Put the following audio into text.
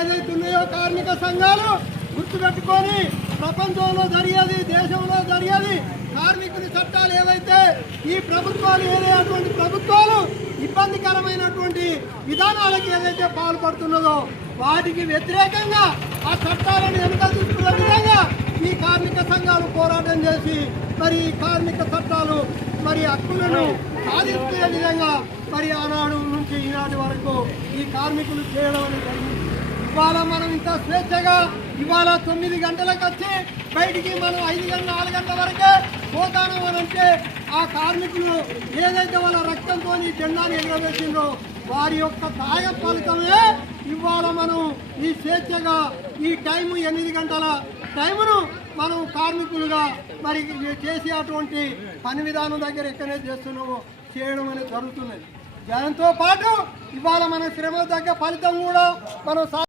ఏదైతే ఉన్నాయో కార్మిక సంఘాలు గుర్తుపెట్టుకొని ప్రపంచంలో జరిగేది, దేశంలో జరిగేది కార్మికుని చట్టాలు ఏవైతే ఈ ప్రభుత్వాలు ఏదైనటువంటి ప్రభుత్వాలు ఇబ్బందికరమైనటువంటి విధానాలకు ఏదైతే పాల్పడుతున్నదో వాటికి వ్యతిరేకంగా ఆ చట్టాలను వెనుక తీసుకునే విధంగా ఈ కార్మిక సంఘాలు పోరాటం చేసి మరి ఈ కార్మిక చట్టాలు మరి హక్కులను సాధించుకునే విధంగా మరి ఆనాడు నుంచి ఈనాటి వరకు ఈ కార్మికులు చేయడం అనేది జరిగింది. ఇవాళ మనం ఇంత స్వేచ్ఛగా ఇవాళ 9 గంటలకు వచ్చి బయటికి మనం 5 గంటల 4 గంటల వరకే పోతాను అని అంటే ఆ కార్మికులు ఏదైతే వాళ్ళ రక్తంతో జెండాను ఎగరవేసిందో వారి యొక్క త్యాగ ఫలితమే ఇవాళ మనం ఈ స్వేచ్ఛగా ఈ టైము 8 గంటల టైమును మనం కార్మికులుగా మరి చేసేటువంటి పని విధానం దగ్గర ఎక్కడైతే చేస్తున్నామో చేయడం అనేది జరుగుతున్నది. దాంతో పాటు ఇవాళ మన శ్రమ తగ్గ ఫలితం కూడా మనం